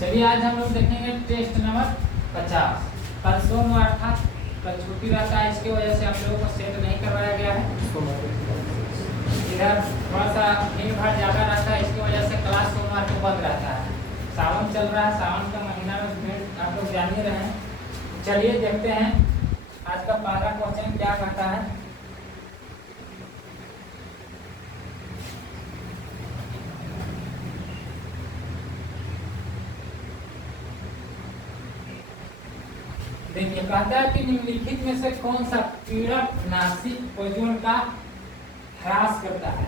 चलिए आज हम लोग देखेंगे टेस्ट नंबर 50। कल सोमवार था, कल छुट्टी रहता है, इसकी वजह से आप लोगों को सेट नहीं करवाया गया है। इधर थोड़ा सा भीड़ भाड़ ज़्यादा रहता है, इसकी वजह से क्लास सोमवार को बंद रहता है। सावन चल रहा है, सावन का महीना में भीड़ आप लोग जान ही रहे हैं। चलिए देखते हैं आज का पहला क्वेश्चन क्या कहता है। देखिए कहता है कि निम्नलिखित में से कौन सा पीड़कनाशी ओजोन का ह्रास करता है।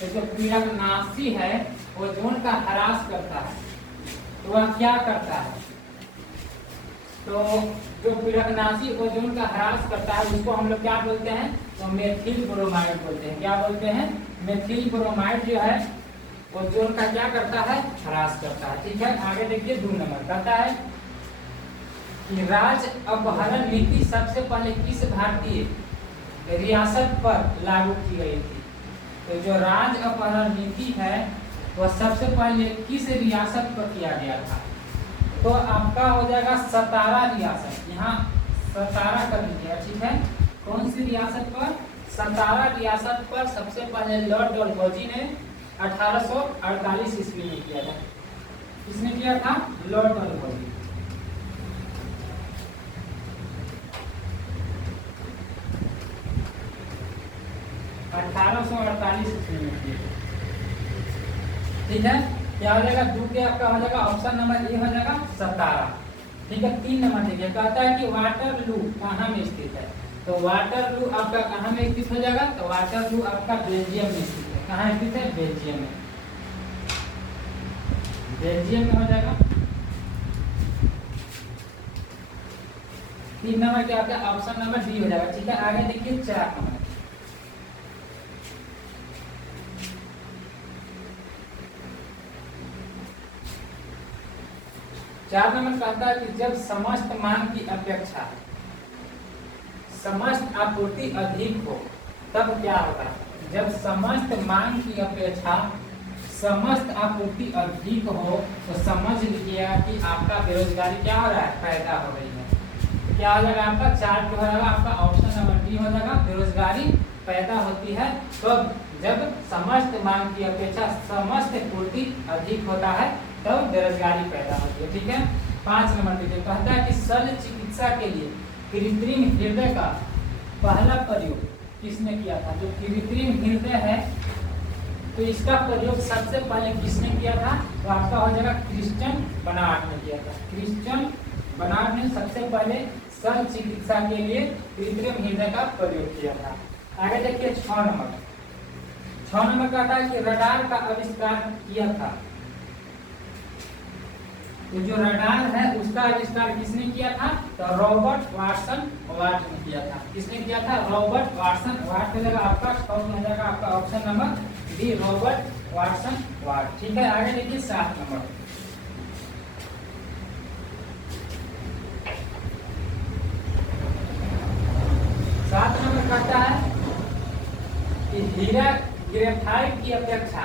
तो जो पीड़कनाशी है ओजोन का ह्रास करता है, तो वह क्या करता है? तो जो पीड़कनाशी ओजोन का ह्रास करता है उसको हम लोग क्या बोलते हैं? तो मेथिल ब्रोमाइड बोलते हैं। क्या बोलते हैं? मेथिल ब्रोमाइड जो है ओजोन का क्या करता है? ह्रास करता है। ठीक है, आगे देखिए 2 नंबर कहता है कि राज्य अपहरण नीति सबसे पहले किस भारतीय रियासत पर लागू की गई थी? तो जो राज्य अपहरण नीति है वह सबसे पहले किस रियासत पर किया गया था? तो आपका हो जाएगा सतारा रियासत। यहाँ सतारा कर लीजिएगा। ठीक है, कौन सी रियासत पर? सतारा रियासत पर सबसे पहले लॉर्ड डलहौजी ने 1848 ईस्वी में किया था। किसने किया था? लॉर्ड डलहौजी। 1848 ईस्वी में किया। ठीक है, क्या हो जाएगा? 2 के आपका हो जाएगा ऑप्शन नंबर ए हो जाएगा सतारा। ठीक है, 3 नंबर देखिए कहता है कि वाटरलू कहाँ में स्थित है? तो वाटरलू आपका कहाँ में स्थित हो जाएगा? तो वाटरलू आपका बेल्जियम में स्थित है। कहाँ स्थित है? बेल्जियम में। बेल्जियम में हो जाएगा। 3 नंबर क्या आपका ऑप्शन नंबर डी हो जाएगा। ठीक है, आगे देखिए 4 नंबर। 4 नंबर कहता है कि जब समस्त मांग की अपेक्षा समस्त आपूर्ति अधिक हो तब क्या होगा? जब समस्त मांग की अपेक्षा समस्त आपूर्ति अधिक हो तो समझ लीजिएगा कि आपका बेरोजगारी क्या हो रहा है? पैदा हो रही है। क्या हो जाएगा आपका? 4 हो जाएगा आपका ऑप्शन नंबर डी हो जाएगा। बेरोजगारी पैदा होती है तो जब समस्त मांग की अपेक्षा समस्त पूर्ति अधिक होता है तब बेरोजगारी पैदा होती है। ठीक है, 5 नंबर देखिए कहता है कि शल्य चिकित्सा के लिए कृत्रिम हृदय का पहला प्रयोग किसने किया था? जो कृत्रिम हृदय है तो इसका प्रयोग सबसे पहले किसने किया था? तो आपका हो जाएगा क्रिश्चियन बर्नार्ड ने किया था। क्रिश्चियन बर्नार्ड ने सबसे पहले शल्य चिकित्सा के लिए कृत्रिम हृदय का प्रयोग किया था। आगे देखिए 6 नंबर। 6 नंबर कहता है कि रडार का आविष्कार किया था। तो जो रडार है उसका आविष्कार किसने किया था? तो रॉबर्ट वाटसन वाट ने किया था। किसने किया था? रॉबर्ट वाटसन वाट हो जाएगा आपका। 6 में हो जाएगा आपका option number D Robert Watson Watt. ठीक है, आगे देखिए 7 नंबर। 7 नंबर कहता है कि हीरा ग्रेफाइट की अपेक्षा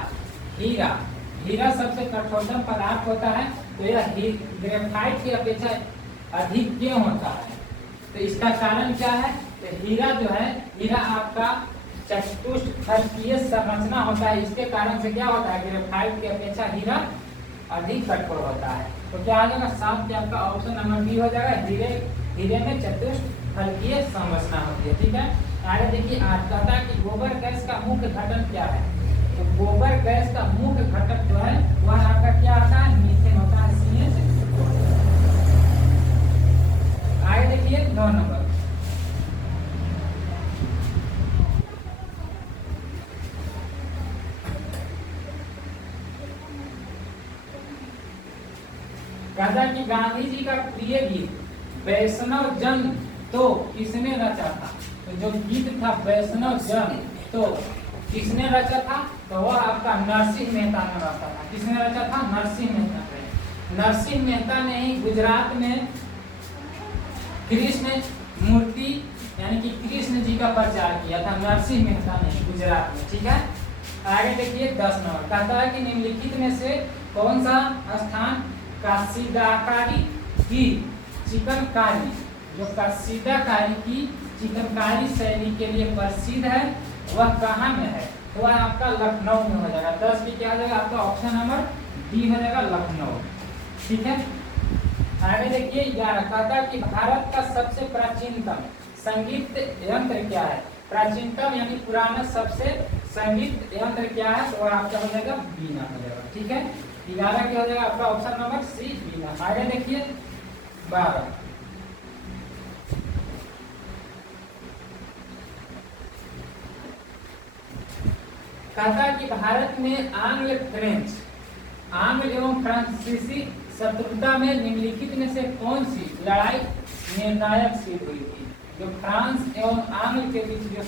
हीरा सबसे कठोरतम पदार्थ होता है तो यह ग्रेफाइट की अपेक्षा अधिक क्यों होता है? तो इसका कारण क्या है? तो हीरा जो है, हीरा आपका चतुष्फलकीय संरचना होता है, इसके कारण से क्या होता है? ग्रेफाइट की अपेक्षा हीरा अधिक कठोर होता है। तो क्या आ जाएगा? 7 के आपका ऑप्शन नंबर डी हो जाएगा। हीरे में चतुष्फलकीय संरचना होती है। ठीक है, आगे देखिए 8 कहता है कि गोबर गैस का मुख्य घटक क्या है? तो गोबर गैस का मुख्य घटक जो है वह आपका क्या आता है? मीथेन होता है। आगे देखिए 9 नंबर। कहता है कि गांधी जी का प्रिय गीत वैष्णव जन तो किसने रचा था? तो जो गीत था वैष्णव जन तो किसने रचा था? तो वह आपका नरसिंह मेहता ने रचा था। किसने रचा था? नरसिंह मेहता ने। नरसिंह मेहता ने ही गुजरात में कृष्ण मूर्ति यानी कि कृष्ण जी का प्रचार किया था। नरसिंह मेहता ने गुजरात में। ठीक है, आगे देखिए 10 नंबर कहता है कि निम्नलिखित में से कौन सा स्थान कशीदाकारी की चिकनकारी, जो कशीदाकारी की चिकनकारी शैली के लिए प्रसिद्ध है वह कहाँ में है? तो वह आपका लखनऊ में हो जाएगा। 10 की क्या हो जाएगा आपका ऑप्शन नंबर डी हो जाएगा, लखनऊ। ठीक है, आगे देखिए 11 कहता है कि भारत का सबसे प्राचीनतम संगीत यंत्र क्या है? प्राचीनतम यानी पुराना सबसे संगीत यंत्र क्या है? तो वह आपका हो जाएगा बीना हो जाएगा। ठीक है, 11 क्या हो जाएगा आपका ऑप्शन नंबर सी, बीना। आगे देखिए 12 कहता है कि भारत में आंग्ल एवं फ्रांसीसी शत्रुता में निम्नलिखित में से कौन सी लड़ाई निर्णायक सिद्ध हुई थी? जो फ्रांस एवं आंग्ल के बीच जो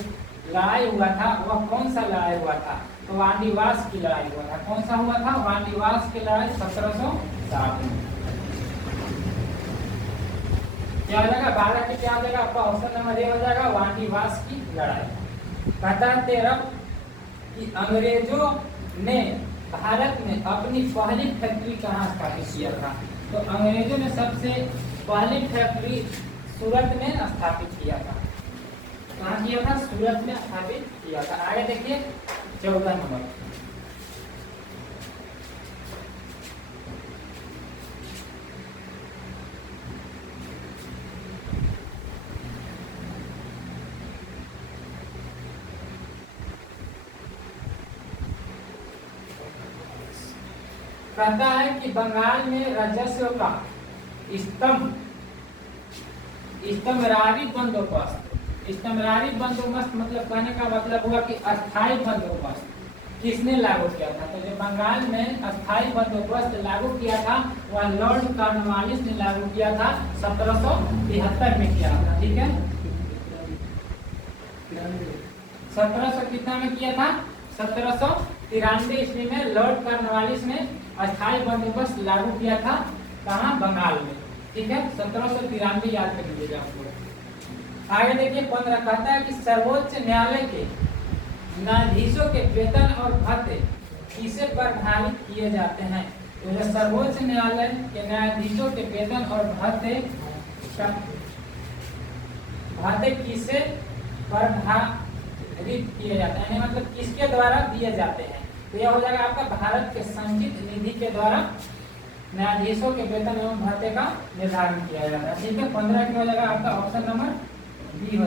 लड़ाई हुआ था वह कौन सा लड़ाई हुआ था? तो वांडीवास की लड़ाई हुआ था। कौन सा हुआ था? वांडीवास की लड़ाई 1707 में। क्या हो जाएगा 12 के क्या हो जाएगा आपका ऑप्शन नंबर ए हो जाएगा, वांडीवास की लड़ाई। कहता है 13 कि अंग्रेजों ने भारत में अपनी पहली फैक्ट्री कहाँ स्थापित किया था? तो अंग्रेजों ने सबसे पहली फैक्ट्री सूरत में स्थापित किया था। कहाँ किया था? सूरत में स्थापित किया था। आगे देखिए 14 नंबर कहता है कि बंगाल में राजस्व का स्तंभरारी बंदोबस्त मतलब कहने का मतलब हुआ कि अस्थायी बंदोबस्त किसने लागू किया था? तो जो बंगाल में अस्थायी बंदोबस्त लागू किया था वह लॉर्ड कॉर्नवालिस ने लागू किया था, 1773 में किया था। ठीक है, 1700 कितना में किया था? 1793 ईस्वी में लॉर्ड कॉर्नवालिस ने अस्थायी बंदोबस्त लागू किया था। कहाँ? बंगाल में। ठीक है, 1793 याद कर लीजिएगा आपको। आगे देखिए 15 कहता है कि सर्वोच्च न्यायालय के न्यायाधीशों के वेतन और भत्ते किसे प्रभावित किए जाते हैं? तो जो सर्वोच्च न्यायालय के न्यायाधीशों के वेतन और भत्ते किसे प्रभावित किए जाते हैं, मतलब किसके द्वारा दिए जाते हैं? तो यह हो जाएगा आपका भारत के संचित निधि के द्वारा न्यायाधीशों के वेतन एवं भत्ते का निर्धारण किया जाता है। ठीक है, 15 क्या हो जाएगा आपका ऑप्शन नंबर बी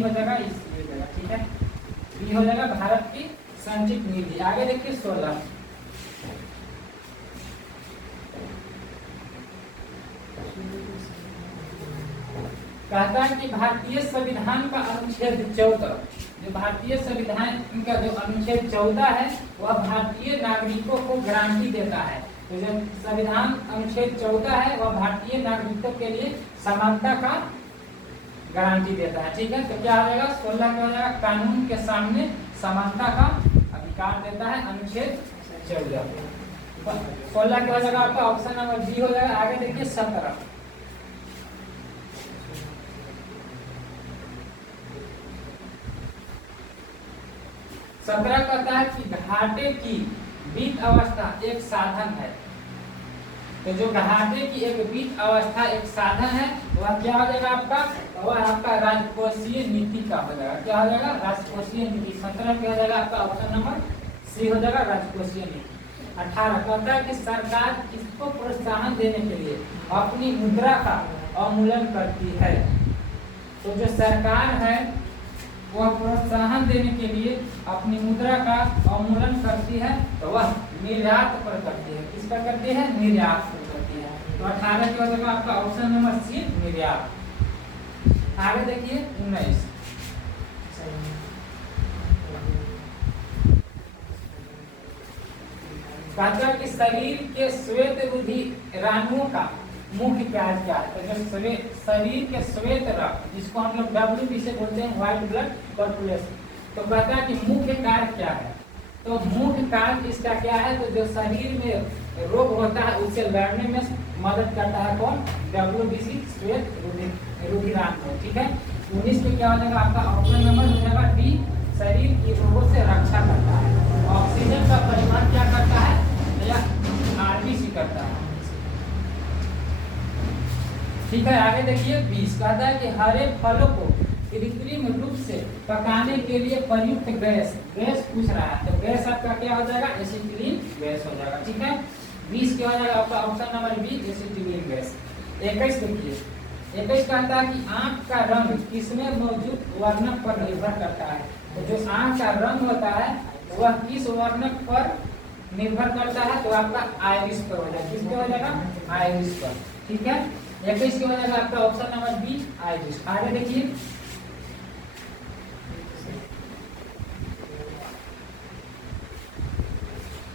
हो जाएगा, इसी जगह। ठीक है, बी हो जाएगा भारत की संचित निधि। आगे देखिए 16 कहता है कि भारतीय संविधान का अनुच्छेद 14, जो भारतीय संविधान का जो अनुच्छेद 14 है वह भारतीय नागरिकों को गारंटी देता है। तो जो संविधान अनुच्छेद 14 है वह भारतीय नागरिकों के लिए समानता का गारंटी देता है। ठीक है, तो क्या हो जाएगा 16 क्या हो जाएगा? कानून के सामने समानता का अधिकार देता है अनुच्छेद 14। 16 क्या हो जाएगा आपका ऑप्शन नंबर बी हो जाएगा। आगे देखिए 17 कहता है कि घाटे की बीत अवस्था एक साधन है। तो जो घाटे की एक बीत अवस्था एक साधन है वह क्या हो जाएगा आपका? वह आपका राजकोषीय नीति का हो जाएगा। क्या हो जाएगा? राजकोषीय नीति। 17 क्या हो जाएगा आपका ऑप्शन नंबर सी हो जाएगा, राजकोषीय नीति। 18 कहता है कि सरकार किसको प्रोत्साहन देने के लिए अपनी मुद्रा का अवमूल्यन करती है? तो जो सरकार है वह प्रोत्साहन देने के लिए अपनी मुद्रा का अवमूल्यन करती है, तो वह निर्यात पर करती है। किस पर करती है? निर्यात पर करती है। तो 18 क्या हो जाएगा आपका ऑप्शन नंबर सी, निर्यात। आगे देखिए 19 कहता है कि शरीर के श्वेत रुधिराणुओं का मुख्य कार्य क्या है? तो जो शरीर के श्वेत रक्त जिसको हम लोग WBC से बोलते हैं, व्हाइट ब्लड सर्कुलेशन, तो कहता है कि मुख्य कार्य क्या है? तो मुख्य कार्य इसका क्या है? तो जो शरीर में रोग होता है उससे लड़ने में मदद करता है कौन? WBC श्वेत रुधिराणु। ठीक है, 19 में क्या हो जाएगा आपका ऑप्शन नंबर हो जाएगा डी, शरीर की रोगों से रक्षा करता है। ऑक्सीजन का परिवहन क्या करता है? ठीक है, आगे देखिए 20 कहता है कि हरे फलों को कृत्रिम रूप से पकाने के लिए प्रयुक्त गैस, गैस पूछ रहा है, तो गैस आपका क्या हो जाएगा, एसिटिलीन गैस हो जाएगा। ठीक है, 20 क्या हो जाएगा आपका option number B, acetylene gas. 21 देखिए, 21 कहता है कि आंख का रंग किसमें मौजूद वर्णक पर निर्भर करता है। तो जो आंख का रंग होता है वह किस वर्णक पर निर्भर करता है, तो आपका आइरिस पर हो जाएगा। किस पे हो जाएगा, आइरिस पर। ठीक है, 21 हो जाएगा आपका ऑप्शन नंबर बी, आइरिस। आगे देखिए,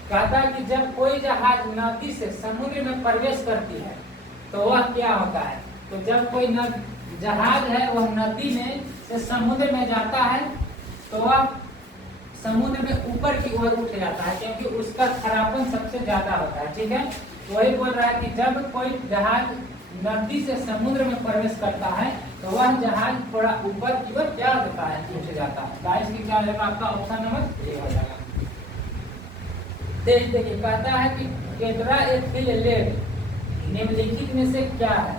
कहता है कि जब कोई जहाज नदी से समुद्र में प्रवेश करती है तो वह क्या होता है। तो जब कोई जहाज है वह नदी में से समुद्र में जाता है तो वह समुद्र में ऊपर की ओर उठ जाता है, क्योंकि उसका खराबन सबसे ज्यादा होता है। ठीक है, वही बोल रहा है कि जब कोई जहाज नदी से समुद्र में प्रवेश करता है तो वह जहाज थोड़ा ऊपर की ओर क्या होता है, उठ जाता है। गाइस की क्या हो जाएगा आपका ऑप्शन नंबर ए हो जाएगा। देखिए, कहता है कि टेट्राएथिल लेड निम्नलिखित में से क्या है।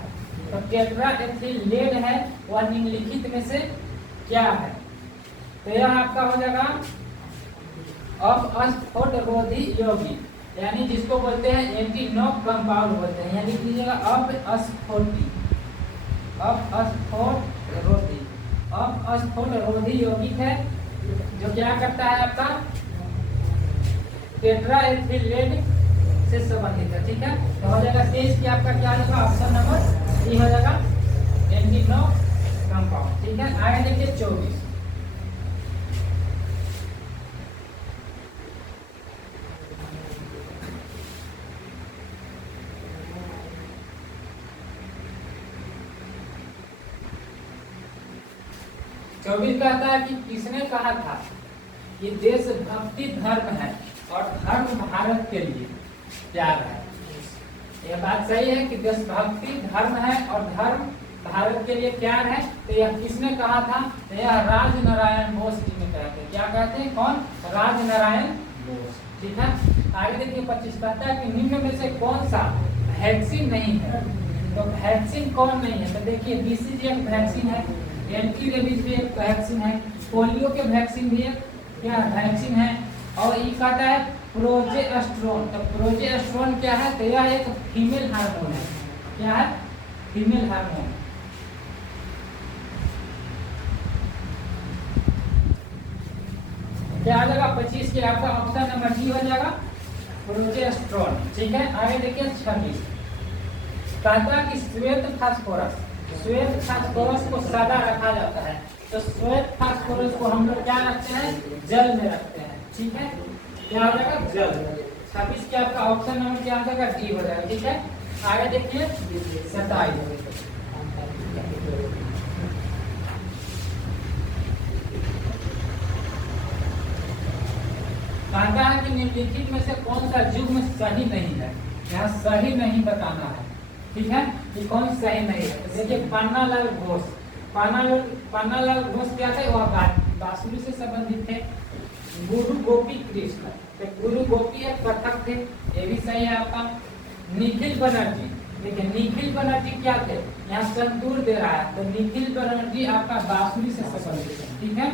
तो टेट्राएथिल लेड है वह निम्नलिखित में से क्या है। तो यह आपका हो जाएगा अस्फोटरोधी यौगिक, यानी जिसको बोलते हैं एंटी नॉक कंपाउंड बोलते हैं। यानी लिख लीजिएगा अस्फोटरोधी यौगिक है जो क्या करता है आपका टेट्राएथिल लेड से संबंधित है। ठीक है, तो हो जाएगा 23 की आपका क्या होगा ऑप्शन नंबर डी हो जाएगा, एंटी नॉक कंपाउंड। ठीक है, आगे देखिए 24। कहता है कि किसने कहा था कि देशभक्ति धर्म है और धर्म भारत के लिए प्यार है। यह बात सही है कि देशभक्ति धर्म है और धर्म भारत के लिए प्यार है। तो यह किसने कहा था, तो यह राजनारायण बोस जी ने कहते हैं। क्या कहते हैं, कौन, राजनारायण बोस। ठीक है, आगे देखिए 25 कहता है कि निम्न में से कौन सा वैक्सीन नहीं है। तो वैक्सीन कौन नहीं है, तो देखिए बीसीजी एक वैक्सीन है, एंटी रेबीज भी एक वैक्सीन है, पोलियो के वैक्सीन भी एक क्या वैक्सीन है, और ये कहता है प्रोजेस्टेरोन। तो प्रोजेस्टेरोन क्या है, तो यह एक फीमेल हार्मोन है। क्या है, फीमेल हार्मोन। क्या आ जाएगा 25 के आपका ऑप्शन नंबर डी हो जाएगा, प्रोजेस्टेरोन। ठीक है, आगे देखिए 26 कहता है कि श्वेत फास्फोरस को सदा रखा जाता है। तो श्वेत फास्फोरस को हम लोग क्या रखते हैं, जल में रखते हैं। ठीक है, क्या हो जाएगा, जल। 26 के आपका ऑप्शन नंबर क्या हो जाएगा, डी हो जाएगा। ठीक है, आगे देखिए 27 कहता है कि निम्नलिखित में से कौन सा युग्म सही नहीं है। यहाँ सही नहीं बताना है। ठीक है, ये कौन सही नहीं है। तो देखिए पन्नालाल घोष, पन्नालाल घोष क्या थे, वह बांसुरी से संबंधित थे। गुरु गोपी कृष्ण, तो गुरु गोपी एक कथक थे, ये भी सही है आपका। निखिल बनर्जी, देखिए निखिल बनर्जी क्या थे, यहाँ संतूर दे रहा है, तो निखिल बनर्जी आपका बांसुरी से संबंधित है। ठीक है,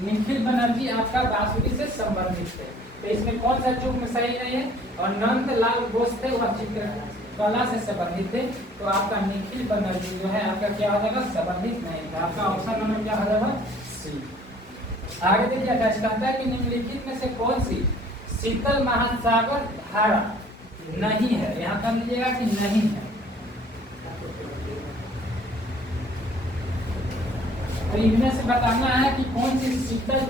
निखिल बनर्जी आपका बांसुरी से संबंधित थे। तो इसमें कौन सा युग्म सही नहीं है, और नंदलाल बोस थे वह चित्रकला से संबंधित थे। तो आपका निखिल बनर्जी जो है आपका क्या हो जाएगा, संबंधित नहीं था। आपका ऑप्शन नंबर क्या हो जाएगा, सी। आगे देखिए कहता है कि निम्नलिखित में से कौन सी शीतल महासागर धारा नहीं है। यहाँ कर लीजिएगा कि नहीं है। तो इनमें से बताना है कि कौन सी शीतल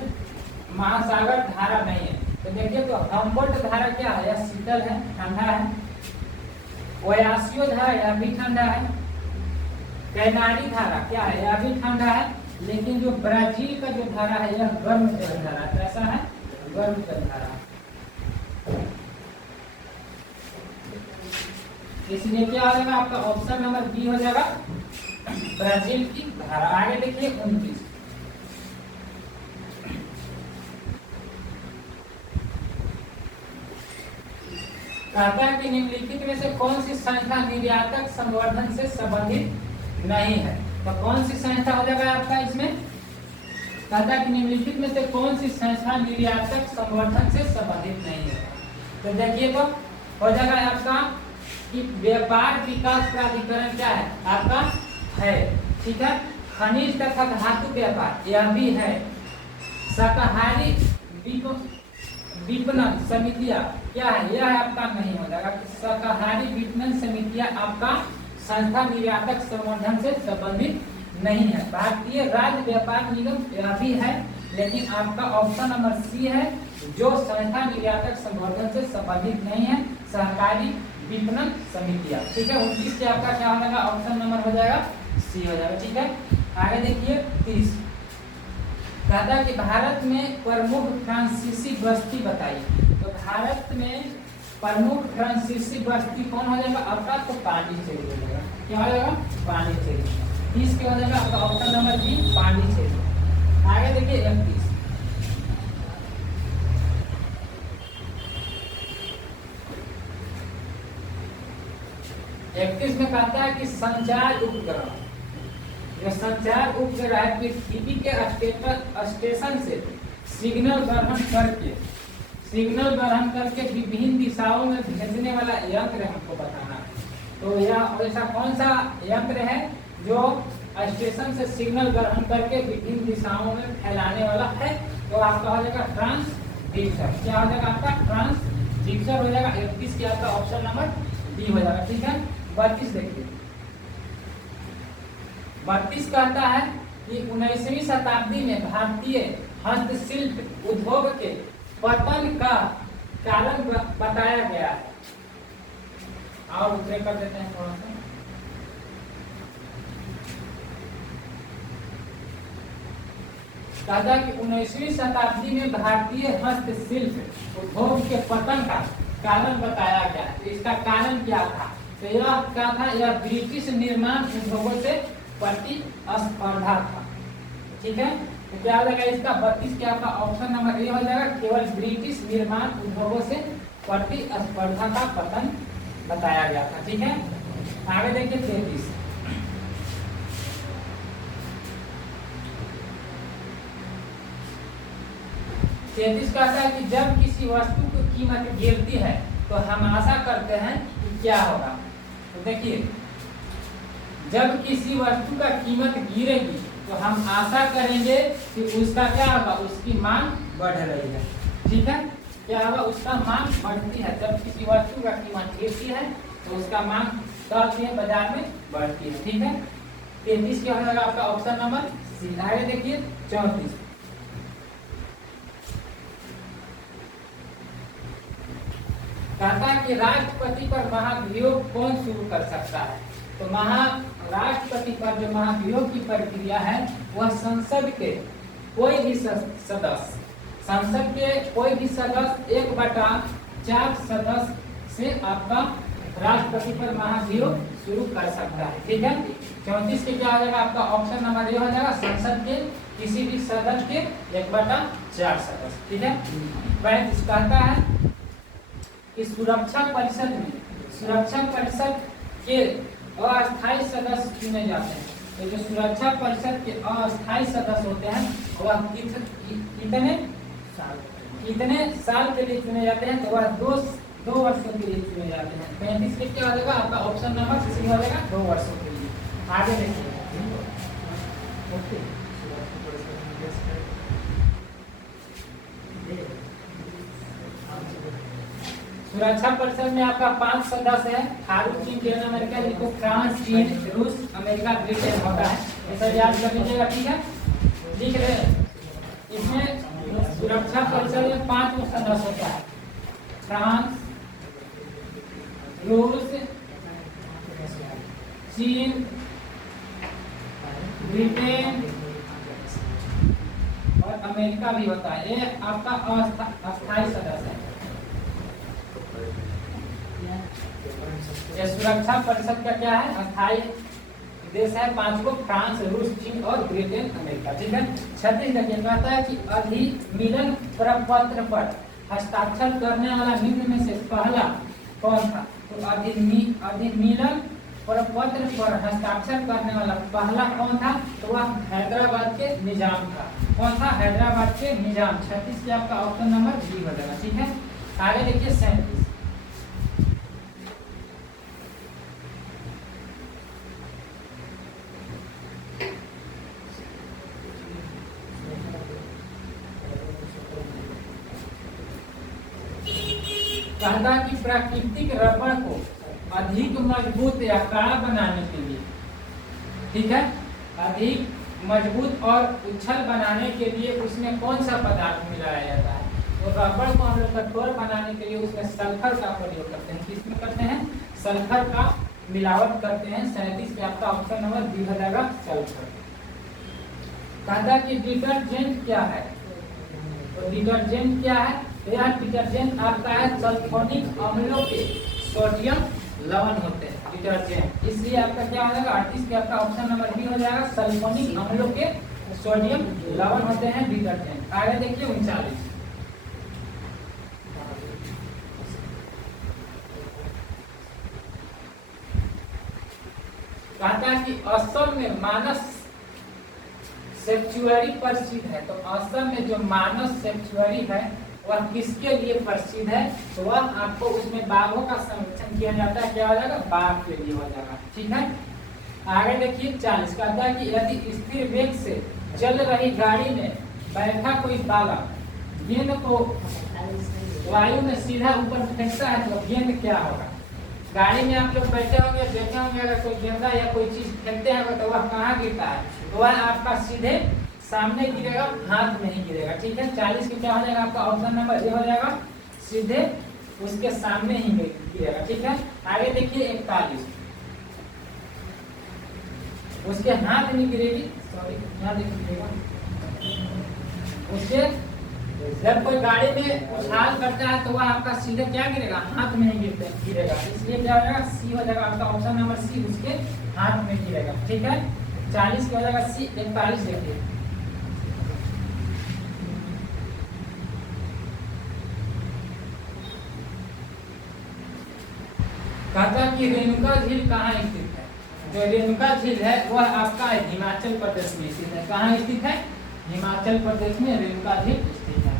महासागर धारा नहीं है। तो देखिए, तो हम्बोल्ट धारा क्या है, यह शीतल है, ठंडा है। ओयासियो धारा यह भी ठंडा है। कैनारी धारा क्या है, यह भी ठंडा है। लेकिन जो ब्राजील का जो धारा है यह गर्म जल धारा है। कैसा है, गर्म जल धारा। इसलिए क्या हो जाएगा आपका ऑप्शन नंबर बी हो जाएगा, ब्राजील की धारा। आगे देखिए 29 कहता कहता है कि निम्नलिखित में से कौन सी संस्था निर्यातक संवर्धन से संबंधित नहीं है। तो कौन सी संस्था हो जाएगा आपका इसमें, कहता है कि निम्नलिखित में से कौन सी संस्था निर्यातक संवर्धन से संबंधित नहीं है। तो देखिए तो हो जाएगा आपका कि व्यापार विकास प्राधिकरण क्या है आपका है, ठीक है। खनिज तथा धातु व्यापार यह भी है। शाकाहारी विपणन समितियां क्या है, यह आपका नहीं हो जाएगा। शाकाहारी विपणन समितियां आपका संस्था निर्यातक संवर्धन से संबंधित नहीं है। भारतीय राज्य व्यापार निगम यह भी है, लेकिन आपका ऑप्शन नंबर सी है जो संस्था निर्यातक संवर्धन से संबंधित नहीं है, सहकारी विपणन समितियां, ठीक है। 29 के आपका क्या हो जाएगा, ऑप्शन नंबर हो जाएगा सी हो जाएगा, ठीक है। आगे देखिए 30 कहता है कि भारत में प्रमुख फ्रांसीसी बस्ती बताइए। तो भारत में प्रमुख फ्रांसीसी बस्ती कौन हो जाएगा आपका, तो पांडिचेरी हो जाएगा। क्या हो जाएगा, पांडिचेरी। 30 क्या हो जाएगा आपका ऑप्शन नंबर बी पांडिचेरी। आगे देखिए 31 31 में कहता है कि संचार उपग्रह, जो संचार उपग्रह है पृथ्वी के स्टेशन से सिग्नल ग्रहण करके विभिन्न दिशाओं में भेजने वाला यंत्र हमको बताना है। तो यह ऐसा कौन सा यंत्र है जो स्टेशन से सिग्नल ग्रहण करके विभिन्न दिशाओं में फैलाने वाला है। तो आपका हो जाएगा ट्रांसड्यूसर। क्या हो जाएगा आपका, ट्रांसड्यूसर हो जाएगा। 31 की आपका ऑप्शन नंबर डी हो जाएगा, ठीक है। 32 देखिए 32 कहता है कि 19वीं शताब्दी में भारतीय हस्तशिल्प उद्योग के पतन का कारण बताया गया है। आओ उत्तर कर देते हैं थोड़ा सा। कहता है कि 19वीं शताब्दी में भारतीय हस्तशिल्प उद्योग के पतन का कारण बताया गया है। तो इसका कारण क्या था, तो यह क्या था, यह ब्रिटिश निर्माण उद्योगों से प्रतिस्पर्धा था, ठीक है। तो क्या हो जाएगा इसका 32 क्या आपका ऑप्शन नंबर ए हो जाएगा, केवल ब्रिटिश निर्माण उद्योगों से प्रतिस्पर्धा का पतन बताया गया था, ठीक है। आगे देखिए 33 कहता है कि जब किसी वस्तु की कीमत गिरती है तो हम आशा करते हैं कि क्या होगा। तो देखिए जब किसी वस्तु का कीमत गिरेगी तो हम आशा करेंगे कि उसका क्या होगा, उसकी मांग बढ़ रही है, ठीक है। क्या होगा, उसका मांग बढ़ती है। जब किसी वस्तु का कीमत गिरती है तो उसका मांग बढ़ती है, बाजार में बढ़ती है, ठीक है। 33 क्या हो जाएगा आपका ऑप्शन नंबर सी। आगे देखिए 34 कहता है कि राष्ट्रपति पर महाभियोग कौन शुरू कर सकता है। तो राष्ट्रपति पर जो महाभियोग की प्रक्रिया है वह संसद के कोई भी सदस्य 1/4 सदस्य से आपका राष्ट्रपति पर महाभियोग शुरू कर सकता है, ठीक है। 34 के क्या हो जाएगा आपका ऑप्शन नंबर ए हो जाएगा, संसद के किसी भी सदस्य के 1/4 सदस्य, ठीक है। 35 कहता है कि सुरक्षा परिषद के अस्थायी सदस्य चुने जाते हैं। तो जो सुरक्षा परिषद के अस्थायी सदस्य होते हैं वह कितने साल के लिए चुने जाते हैं, तो वह दो वर्षों के लिए चुने जाते हैं। 35 के क्या हो जाएगा आपका ऑप्शन नंबर सी हो जाएगा, 2 वर्षों के लिए। आगे देखिए सुरक्षा परिषद में आपका 5 सदस्य है। भारत, चीन, चीन, अमेरिका, जिसको फ्रांस, चीन, रूस, अमेरिका, ब्रिटेन होता है। ऐसा याद कर लीजिएगा, ठीक है। लिख रहे इसमें सुरक्षा परिषद में 5 सदस्य होता है, फ्रांस, रूस, चीन, ब्रिटेन और अमेरिका भी होता है। ये आपका अस्थायी सदस्य है। ये सुरक्षा परिषद का क्या है, अस्थायी देश है 5 को, फ्रांस, रूस, चीन और ब्रिटेन, अमेरिका, ठीक है। 36 कहता है कि अधिनियम प्रपत्र पर हस्ताक्षर करने वाला निम्न में से पहला कौन था? तो अधिनियम प्रपत्र पर हस्ताक्षर करने वाला पहला कौन था? तो वह हैदराबाद के निजाम था। कौन था? हैदराबाद के निजाम। 36 के आपका ऑप्शन नंबर बी हो जाएगा। ठीक है, आगे देखिए 37। कहता कि प्राकृतिक रबड़ को अधिक मजबूत या कड़ा बनाने के लिए, ठीक है, अधिक मजबूत और उछल बनाने के लिए उसमें कौन सा पदार्थ मिलाया जाता है? तो रबड़ को हम लोग कठोर बनाने के लिए उसमें सल्फर का प्रयोग करते हैं। किसमें करते हैं? सल्फर का मिलावट करते हैं। 37 पे आपका ऑप्शन नंबर बी हो जाएगा, सल्फर। कहता कि डिटर्जेंट क्या है? तो डिटर्जेंट क्या है? तो यह डिटर्जेंट आपका है सल्फोनिक अम्लों के सोडियम लवण होते हैं डिटर्जेंट, इसलिए आपका क्या हो जाएगा? 38 के आपका ऑप्शन नंबर बी हो जाएगा, सल्फोनिक अम्लों के सोडियम लवण होते हैं डिटर्जेंट। आगे देखिए 39। कहता है कि असम में मानस सेक्चुअरी प्रसिद्ध है। तो असम में जो मानस सेक्चुअरी है वह किसके लिए प्रसिद्ध है? तो वह आपको उसमें बाघों का संरक्षण किया जाता है। क्या हो जाएगा? बाघ के लिए हो जाएगा। ठीक है, आगे देखिए 40। कहता है कि यदि स्थिर वेग से चल रही गाड़ी में बैठा कोई बालक गेंद को वायु में सीधा ऊपर फेंकता है तो गेंद क्या होगा? गाड़ी में आप लोग बैठे होंगे, देखे होंगे, अगर कोई गेंदा या कोई चीज फेंकते हैं तो वह कहाँ गिरता है? तो वह आपका सीधे सामने गिरेगा, हाथ में ही गिरेगा। ठीक है, 40 की क्या हो जाएगा? आपका ऑप्शन नंबर ए हो जाएगा, सीधे उसके सामने ही गिरेगा। ठीक है, आगे देखिए 41। उसके हाथ में गिरेगी, सॉरी यहाँ देखिएगा, उसके जब कोई गाड़ी में उछाल करता है तो वह आपका सीधे क्या गिरेगा? हाथ में ही गिरेगा। इसलिए क्या हो जाएगा? सी हो जाएगा आपका ऑप्शन नंबर सी, उसके हाथ में गिरेगा। ठीक है, 40 हो जाएगा सी। 41 देखिए। कहता कि रेणुका झील कहाँ स्थित है? जो रेणुका झील है वह आपका हिमाचल प्रदेश में स्थित है। कहाँ स्थित है? हिमाचल प्रदेश में रेणुका झील स्थित है।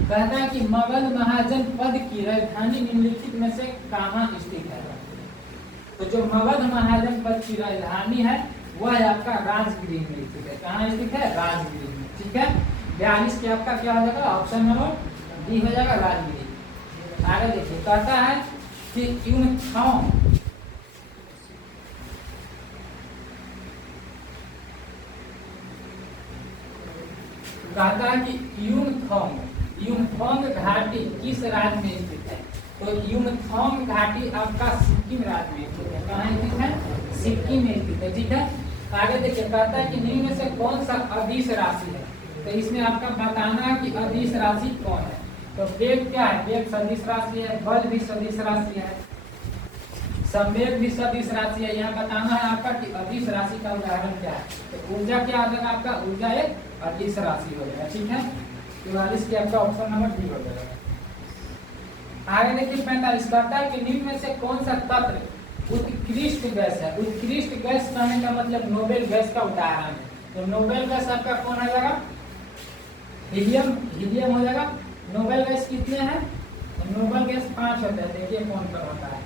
कहता है कि मगध महाजन पद की राजधानी निम्नलिखित में से कहाँ स्थित है? तो जो मगध महाजन पद की राजधानी है वह आपका राजगीर में स्थित है। कहाँ स्थित है? राजगीर में। ठीक है, 42 के आपका क्या हो जाएगा? ऑप्शन नंबर डी हो जाएगा, राजगीर। आगे देखिए, कहता है कि यूनथांग कहता है कि यूनथांग घाटी किस राज्य में स्थित है? तो यूनथांग घाटी आपका सिक्किम राज्य में स्थित है। कहाँ स्थित है? सिक्किम में स्थित है। ठीक है, आगे देखिए, कहता है कि निम्न में से कौन सा अदिश राशि है? तो इसमें आपका बताना है कि अदिश राशि कौन है। तो वेग क्या है? वेग सदिश राशि है, बल भी सदिश राशि है, संवेग भी सदिश राशि है। यहाँ बताना है आपका कि अदिश राशि का उदाहरण क्या है। तो ऊर्जा क्या आ जाएगा? आपका ऊर्जा एक अदिश राशि हो जाएगा। ठीक है, 44 की आपका ऑप्शन नंबर डी हो जाएगा। आगे देखिए 45। कहता है कि निम्न में से कौन सा तत्व उत्कृष्ट गैस है? उत्कृष्ट गैस कहने का मतलब नोबेल गैस का उदाहरण है। तो नोबेल गैस आपका कौन हो जाएगा? हीलियम हो जाएगा। नोबेल गैस कितने हैं? नोबेल गैस 5 होते हैं। देखिए कौन कौन होता है,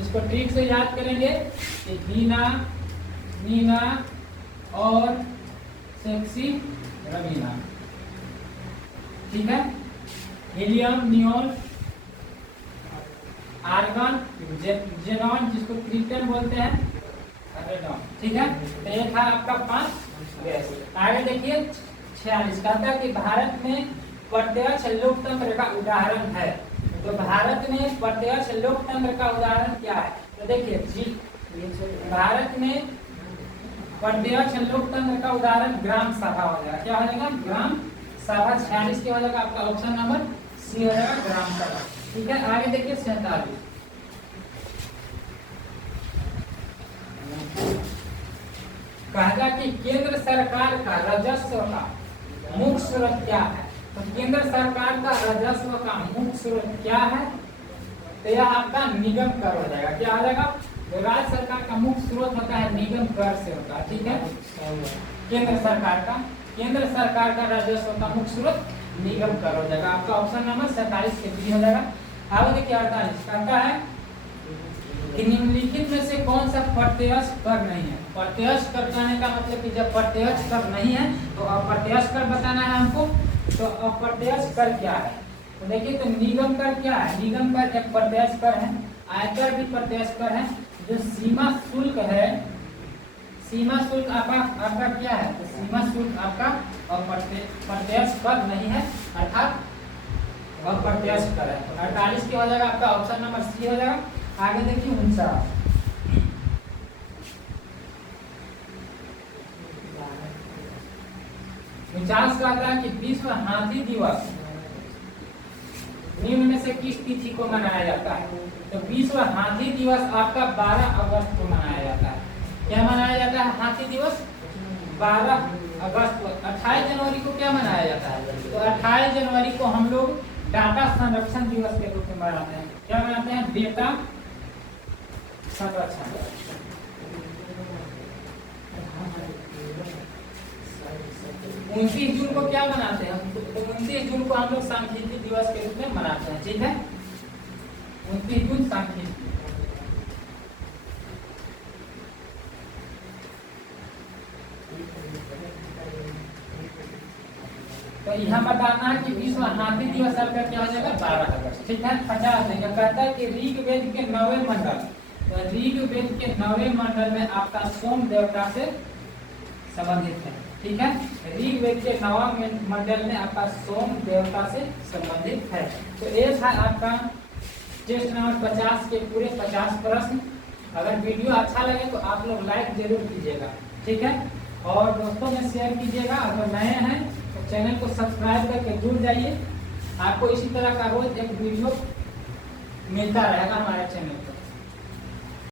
इसको ट्रिक से याद करेंगे कि हीना, नीना और सेक्सी रवीना। ठीक है, हीलियम, नियोन, आर्गन, जेनॉन जिसको क्रिप्टन बोलते हैं, रेडॉन। ठीक है, तो ये था आपका 5 गैस। आगे देखिए 46। कहता है कि भारत में प्रत्यक्ष लोकतंत्र का उदाहरण है। तो भारत में प्रत्यक्ष लोकतंत्र का उदाहरण क्या है? तो देखिए भारत में प्रत्यक्ष लोकतंत्र का उदाहरण ग्राम सभा हो जाएगा। क्या हो जाएगा? ग्राम सभा। 46 के हो जाएगा आपका ऑप्शन नंबर सी हो जाएगा, ग्राम सभा। ठीक है, आगे देखिए 47। कहा कि केंद्र सरकार का राजस्व का मुख्य स्रोत क्या है? तो केंद्र सरकार का राजस्व का मुख्य स्रोत क्या है? तो यह आपका निगम कर हो जाएगा। क्या आ जाएगा? तो राज्य सरकार का मुख्य स्रोत होता है निगम कर से होता है, ठीक है। केंद्र सरकार का राजस्व का मुख्य स्रोत निगम कर हो जाएगा। आपका ऑप्शन नंबर 47 के बी हो जाएगा। आगे देखिए 48 कहता है कि निम्नलिखित में से कौन सा प्रत्यक्ष कर नहीं है। प्रत्यक्ष कर कहने का मतलब कि जब प्रत्यक्ष कर नहीं है तो अप्रत्यक्ष कर बताना है हमको। तो अप्रत्यक्ष कर क्या है? तो देखिए, तो निगम कर क्या है? निगम कर एक प्रत्यक्ष कर है, आयकर भी प्रत्यक्ष कर है। जो सीमा शुल्क है, सीमा शुल्क आपका क्या है? तो सीमा शुल्क आपका प्रत्यक्ष कर नहीं है, अर्थात अप्रत्यक्ष कर है। 48 की हो जाएगा आपका ऑप्शन नंबर सी हो जाएगा। आगे देखिए 49 कहता है कि विश्व हाथी दिवस निम्न में से किस तिथि को मनाया जाता है। तो विश्व हाथी दिवस आपका 12 अगस्त को मनाया जाता है। क्या मनाया जाता है? हाथी दिवस 12 अगस्त को। 28 जनवरी को क्या मनाया जाता है? तो 28 जनवरी को हम लोग डाटा संरक्षण दिवस के रूप में मनाते हैं। क्या मनाते हैं? डेटा संरक्षण। 29 जून को क्या मनाते हैं? तो 29 जून को हम लोग सांख्यिकी दिवस के रूप में मनाते हैं, ठीक है। 29 जून सांख्यिकी। तो यहाँ बताना है कि विश्व हाथी दिवस आपका क्या हो जाएगा? 12 अगस्त, ठीक है। 50 देंगे। कहता है कि ऋग्वेद के 9वें मंडल, तो ऋग्वेद के 9वें मंडल में आपका सोम देवता से संबंधित है, ठीक है। ऋग्वेद के 9वें मंडल में आपका सोम देवता से संबंधित है। तो ये था आपका टेस्ट नंबर 50 के पूरे 50 प्रश्न। अगर वीडियो अच्छा लगे तो आप लोग लाइक जरूर कीजिएगा, ठीक है। और दोस्तों में शेयर कीजिएगा। अगर नए हैं तो चैनल को सब्सक्राइब करके जुड़ जाइए। आपको इसी तरह का रोज एक वीडियो मिलता रहेगा हमारे चैनल पर।